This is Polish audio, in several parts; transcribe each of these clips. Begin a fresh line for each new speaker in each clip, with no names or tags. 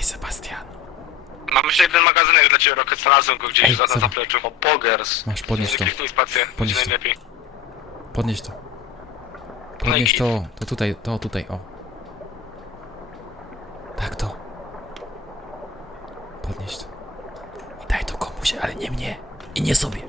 Ej, Sebastian.
Mam jeszcze jeden magazynek dla ciebie, Rocket, znalazłem go gdzieś
Ej,
na
co?
zapleczu. O, Pogers.
Masz, podnieś to.
Kliknij spację, będzie
Podnieś to.
najlepiej.
Podnieś to. Podnieś to. To tutaj, o. Tak to. Podnieś to. I daj to komuś, ale nie mnie. I nie sobie.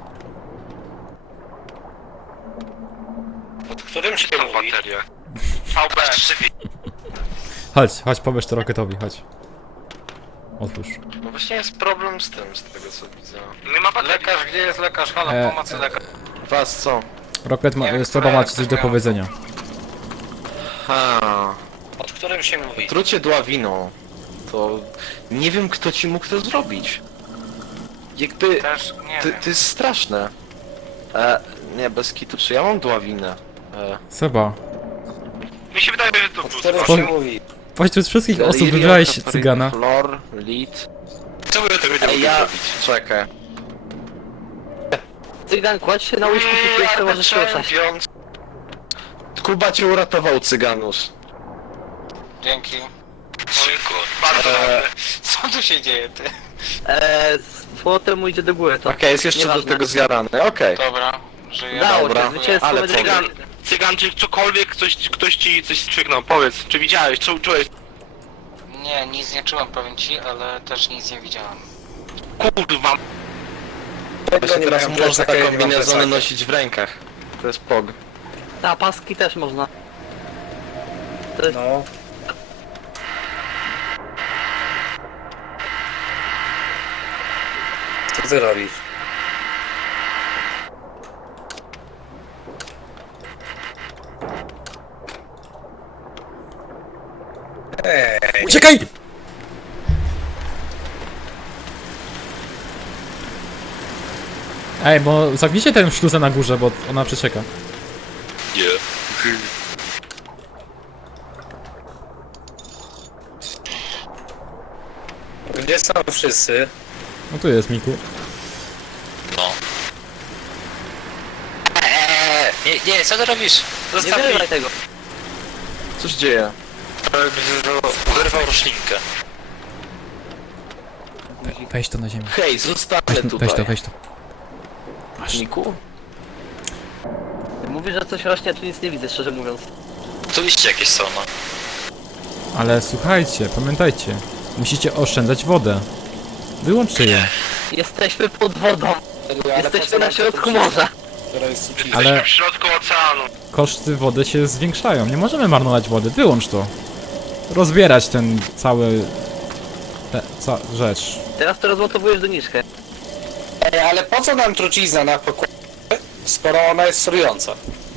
Pod którym się
Tą
mówi?
baterię. VB.
Chodź, pobierz to Rocketowi, chodź. Otwórz.
No właśnie jest problem z tym, z tego co widzę.
Nie ma baterii.
Lekarz, gdzie jest lekarz? Halo, pomocy lekarz.
Was co?
Rocket,
Nie wiem,
Seba ma ci coś do powiedzenia.
Ha.
Pod którym się mówi?
Trucie dławiną. To... Nie wiem kto ci mógł to zrobić. Jakby...
Też nie wiem.
To jest straszne. Nie, bez kitu. Czy ja mam dławinę?
Seba,
Mi się wydaje, że to
Pod
plus.
którym
Spon-
się mówi?
pośród wszystkich osób
Delirio,
wybrałeś
Katarina,
cygana.
Flor, Lit.
Co by tego nie
Ej,
mogli
ja...
zrobić?
Czekaj.
Cygan, kładź się na łyżku, tu jeszcze możesz się ruszać.
Kuba cię uratował, cyganus.
Dzięki.
Bardzo dobrze.
Co tu się dzieje, ty?
Z płotem idzie do góry, to
Okej, jest jeszcze
nieważne.
do tego zjarany, okej.
Dobra, żyję.
Udało
Dobra.
się, zwycięstwo
Ale
będzie
Cygan,
grane.
cygan, czy cokolwiek, ktoś ci coś strzyknął, powiedz, czy widziałeś, czułeś?
Nie, nic nie czułem, powiem ci, ale też nic nie widziałem.
Kurwa,
Właśnie teraz
mają
można
plecaka,
kombinezony
plecaka.
nosić w rękach. To jest pog.
Ta, paski też można. To jest...
No. Co ty robisz?
Uciekaj! Ej, bo zamknijcie tę śluzę na górze, bo ona przecieka.
nie.
Gdzie są wszyscy?
No tu jest Miku.
Nie, co ty robisz?
Nie
Zostaw mi.
wyrywaj tego.
Co się dzieje?
Wyrwał roślinkę.
Weź to na ziemię.
Hej, zostawmy tutaj.
Weź to. Masz.
Niku?
Mówisz, że coś rośnie, czy nic nie widzę, szczerze mówiąc.
Tu liście jakieś są, no.
Ale słuchajcie, pamiętajcie. Musicie oszczędzać wodę. Wyłączcie je.
Jesteśmy pod wodą. Jesteśmy na środku morza.
Jesteśmy w środku oceanu.
Koszty wody się zwiększają. Nie możemy marnować wody. Wyłącz to. Rozbierać ten cały... rzecz.
Teraz to rozmontowujesz doniczkę.
Ej, ale po co nam trucizna na pokładzie, skoro ona jest trująca?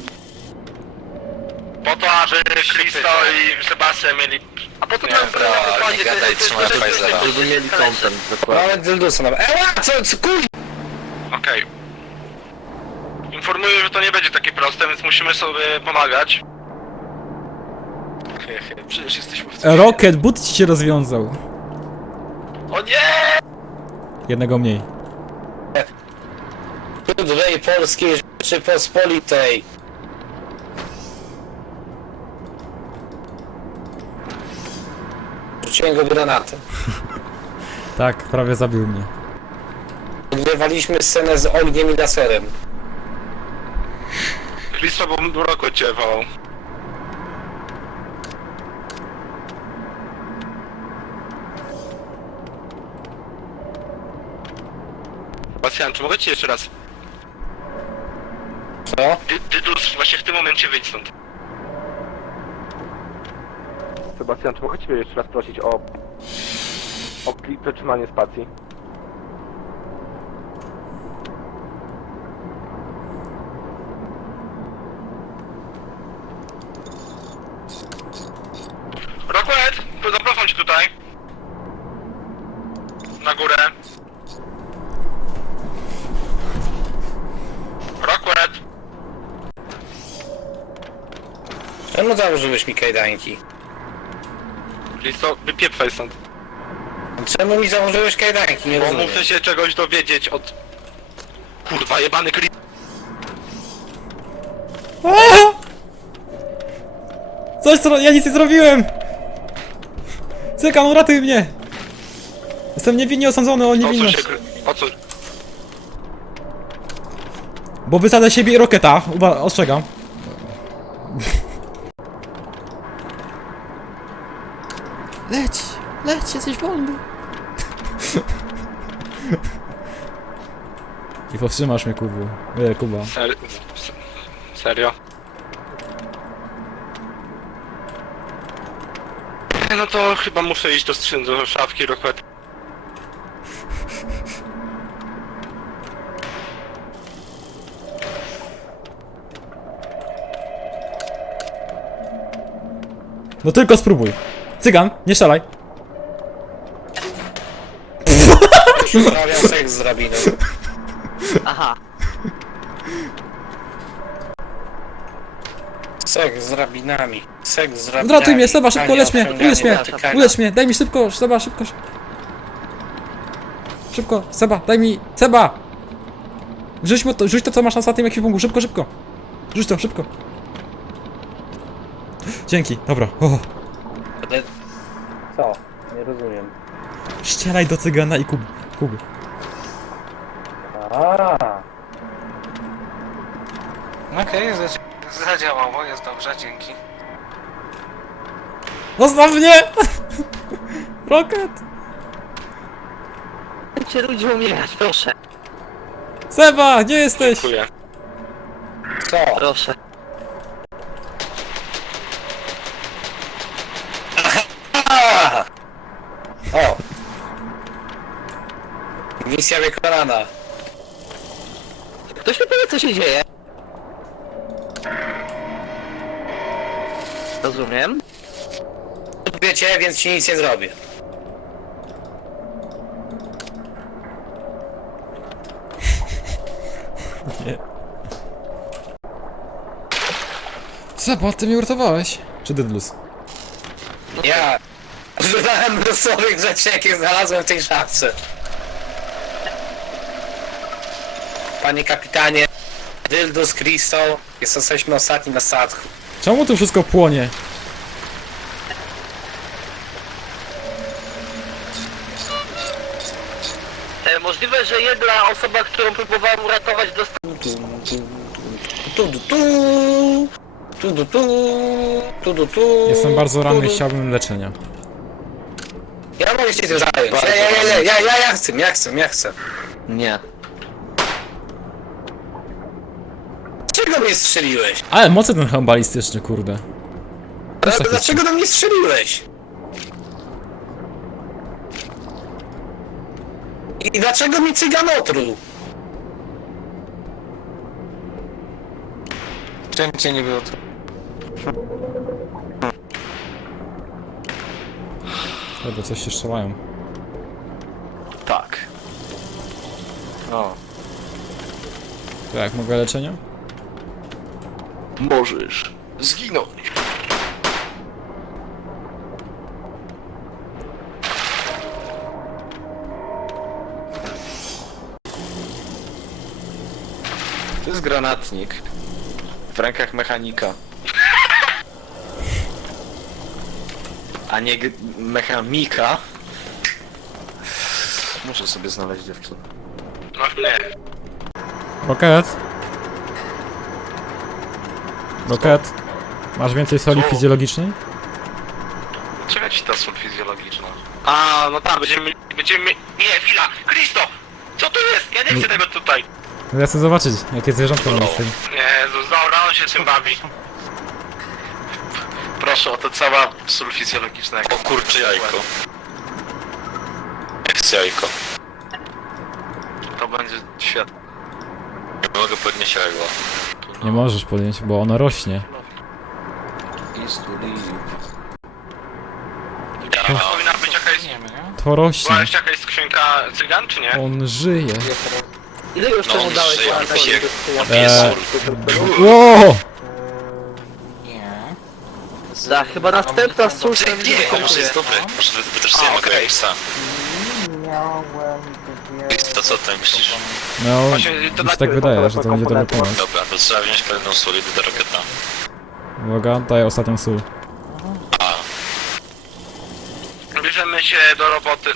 Po to, aby Kristo i Sebastian mieli... A po co
Nie,
tam
bro, nie gadaj, trzymaj Pfizera.
Żeby mieli content, dokładnie.
Mamy dildusa nam. Co kur...
Okej. Informuję, że to nie będzie takie proste, więc musimy sobie pomagać.
Przecież jesteśmy w
Rocket, but ci się rozwiązał.
O nie!
Jednego mniej. Ludwej Polskiej Rzeczypospolitej. Rzuciłem go granatem.
Tak, prawie zabił mnie.
Odgrywaliśmy scenę z ogniem i laserem.
Kristo, bo Roko cię wołał. Sebastian, czy mogę ci jeszcze raz...
Co?
Dydus, właśnie w tym momencie wyjdź stąd. Sebastian, czy mogę cię jeszcze raz prosić o zatrzymanie spacji? Rocket, to zapraszam cię tutaj. Na górę. Rocket.
Czemu założyłeś mi kajdanki?
Kristo, wypieprzaj stąd.
Czemu mi założyłeś kajdanki? Nie
Bo
rozumiem.
muszę się czegoś dowiedzieć od... Kurwa, jebany Kristo.
Coś, co ja nic nie zrobiłem! Cygan, uratuj mnie! Jestem niewinnie osądzony o
O co
niewinność.
się... O co...
Bo wysadzę siebie i roketa. Ostrzegam. Leć! Leć, jesteś wolny. I powstrzymasz mnie, Kuba.
Serio? No to chyba muszę iść do szafki Rocket.
No tylko spróbuj. Cygan, nie szalaj.
Uprawiam seks z rabiną.
Aha.
Seks z rabinami. Seks z rabinami.
Odratuj mnie, Seba, szybko,
Tykanie,
ulecz mnie,
obciąganie,
ulecz mnie,
dotykanie.
ulecz mnie, daj mi szybko, Seba, szybko. Szybko, Seba, daj mi, Seba! Rzuć to, co masz na ostatnim ekwipunku, szybko, szybko. Rzuć to, szybko. Dzięki, dobra. O.
Ale
Co? Nie rozumiem.
Ścielaj do Cygana i Kuby.
okej, zadziałało, jest dobrze, dzięki.
Zostaw mnie! Rocket!
Cię ludzie umierać, proszę.
Seba, gdzie jesteś?
Dziękuję.
Co?
Proszę.
O! Misja wykonana.
Ktoś mi powie, co się dzieje. Rozumiem.
Lubię cię, więc ci nic nie zrobię.
Nie. Seba, ty mnie uratowałeś. Czy Dydlus?
Ja używałem losowych rzeczy, jakie znalazłem w tej szafce. Panie kapitanie, Dildus, Crystal, jesteśmy ostatni na statku.
Czemu tu wszystko płonie?
Możliwe, że jedna osoba, którą próbowałem uratować, dostała...
Jestem bardzo ranny i chciałbym leczenia.
Ja mogę się tym zająć. Ja chcę.
Nie.
Dlaczego mnie strzeliłeś?
Ale mocny ten hełm balistyczny, kurde. Też tak jest.
Dlaczego do mnie strzeliłeś? I dlaczego mi cygan otruł? Czym cię nie było?
Albo coś się strzelają.
Tak. O.
To jak, mogę leczenia?
Możesz zginąć. To jest granatnik. W rękach mechanika. A nie mechanika. Muszę sobie znaleźć dziewczynę.
Masz mnie.
Rocket? Rocket? Masz więcej soli
Co?
fizjologicznej?
Czekaj ci ta sól fizjologiczna. A, no tak, będziemy... Nie, chwila! Kristo! Co to jest? Ja nie chcę tego tutaj!
No ja chcę zobaczyć, jakie zwierzątko mam z tym.
Jezus, dobra, on się czym bawi. Proszę, oto cała sól fizjologiczna. O kurczę jajko. Jest jajko. To będzie świat. Nie mogę podnieść jajko.
Nie możesz podjąć, bo ono rośnie.
Powinna być jakaś...
To
Była
rośnie.
jeszcze jakaś skrzynka cygan, czy nie?
On żyje.
Ile już temu dałeś?
Ło!
Tak, chyba następna sól się będzie
Może
wykończyła.
jest dobry. Może wy też sobie mogę jeść sam. To co ty myślisz?
No,
Właśnie, to
mi się
dla-
tak wydaje, że to będzie dobry pomysł.
Dobra, to trzeba wziąć pewną sól i do roketa.
Uwaga, daję ostatnią sól.
Wiesz, boty.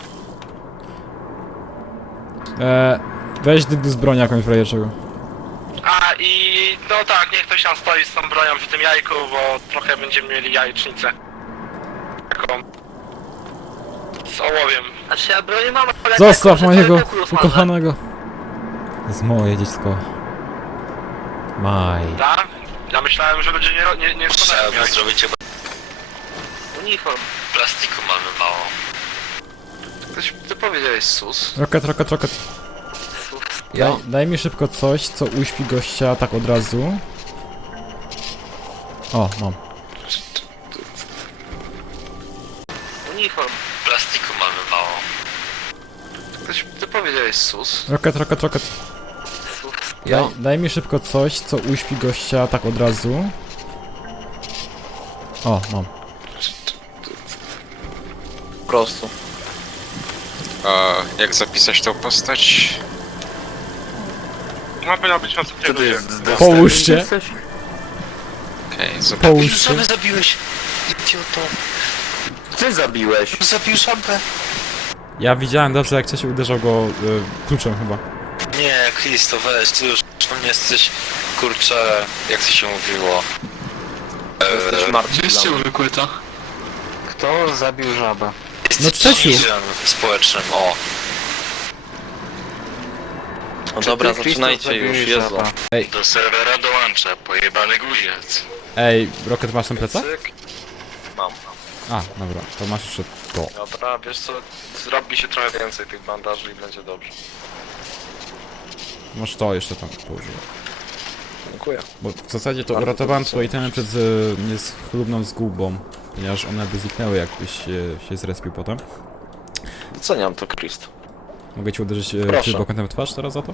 Weź z broni jakąś w razie czego.
A i no tak, niech ktoś tam stoi z tą bronią przy tym jajku, bo trochę będziemy mieli jajecznicę. Taką. Z ołowiem.
Znaczy ja broni mam, ale...
Zostaw
tak,
mojego
że cały plus
ukochanego. To jest moje dziecko. Maj.
Tak? Ja myślałem, że ludzie nie składają jajek.
zrobić
ma. Uniform.
plastiku mamy mało. Ty powiedziałeś sus.
Rocket. Daj mi szybko coś, co uśpi gościa tak od razu. O, mam.
Uniform.
Plastiku mamy mało. Ty powiedziałeś sus.
Rocket. Daj mi szybko coś, co uśpi gościa tak od razu. O, mam.
Po prostu.
A jak zapisać tą postać?
Ma powinno być na sukcesu.
Połóżcie.
Okej, zobacz.
Połóżcie.
zabiłeś? Idioto.
Ty zabiłeś.
Zabił szampę.
Ja widziałem dobrze, jak Czesiu uderzał go kluczem chyba.
Nie, Kristo, weź, ty już nie jesteś, kurczę, jak to się mówiło.
Jesteś martwy.
Wyście wykłyta. Kto zabił żabę?
No Czesiu.
Społecznym, o. No dobra, zaczynajcie już, Jezu.
Do serwera dołącza, pojebany guziec.
Ej, Rocket, masz ten plecak?
Cyk. Mam.
A, dobra, to masz jeszcze to.
Dobra, wiesz co, zrobi się trochę więcej tych bandaży i będzie dobrze.
Masz to jeszcze tam położyłem.
Dziękuję.
Bo w zasadzie to uratowałem twoje itemy przed niechlubną zgubą, ponieważ one by zniknęły, jakbyś się zrespił potem.
Doceniam to, Krist.
Mogę ci uderzyć
Proszę.
bokiem w twarz teraz za to?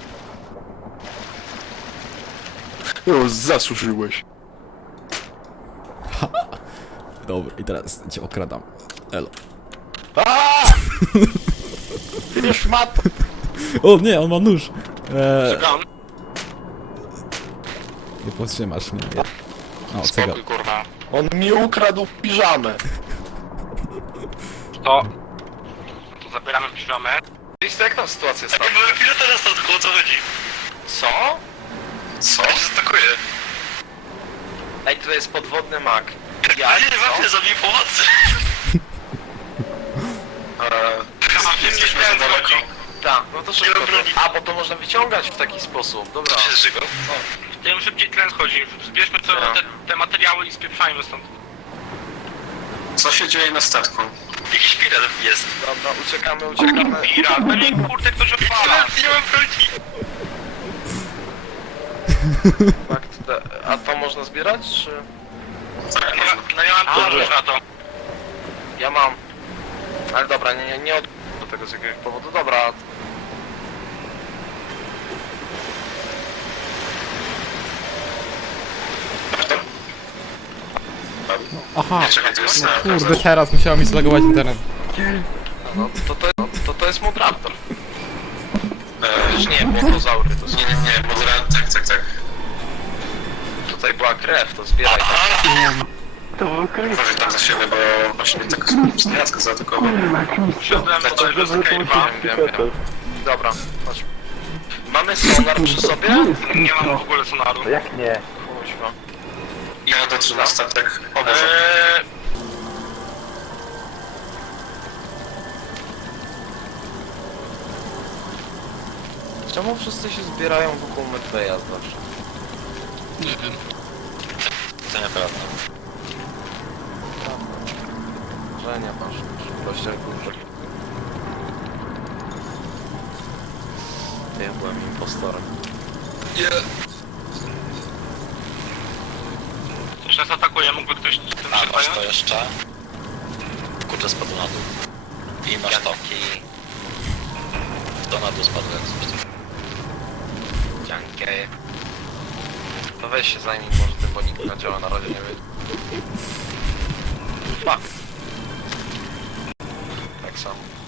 Już zasuszyłeś.
Dobra, i teraz cię okradam. Elo.
Już mat!
O nie, on ma nóż!
Czekam.
Nie powstrzymasz mnie. O, cygan.
Spokój, kurwa.
On mi ukradł piżamę.
To zabieramy piżamę.
Krist, jak tam sytuacja jest?
Mamy chwilę teraz na tylko, o co chodzi?
Co?
Co? Atakuje.
Ej, tutaj jest podwodny mak.
Ja nie wiem, zabij pomocy.
Jesteśmy za daleko.
Tak, no to szybko.
broni.
A, bo to można wyciągać w taki sposób, dobra.
Co się zżygał?
Tym szybciej tlen schodzi. Zbierzmy te materiały i spieprzajmy stąd.
Co się dzieje na statku? Jakiś pirat jest.
Dobra, uciekamy.
Pirat, no nie kurde, ktoś odpala.
Nie mam broni.
Tak, a to można zbierać, czy...?
No ja mam
Dobrze.
dużo na to.
Ja mam. Ale dobra, nie od do tego z jakiegoś powodu. Dobra.
Aha,
Czekaj, to jest
kurde, teraz musiał mi zlagować internet.
No, to jest Modraptor. Nie, błotozaury to są.
Nie, modera... Tak.
Tutaj była krew, to zbieraj.
Uważaj tam za siebie, bo właśnie tak zniacka zaatakował.
Wszedłem bodajże z cave'a.
Wiem. Dobra, chodź. Mamy sonar przy sobie?
Nie mam w ogóle sonaru.
Kuźwa.
Ja dotrzę na statek obozowy.
Czemu wszyscy się zbierają wokół Medveya zawsze?
To nieprawda.
Żenia masz, rozdzielku. Ja byłem impostorem.
Coś nas atakuje, mógłby ktoś tym się
Masz to
zająć?
jeszcze? Kurczę, spadł na dół. I masz to. To na dół spadł jak coś.
Dzięki. To weź się zajmij może tym, bo nikt na działa na razie nie wie. Fuck. Tak samo.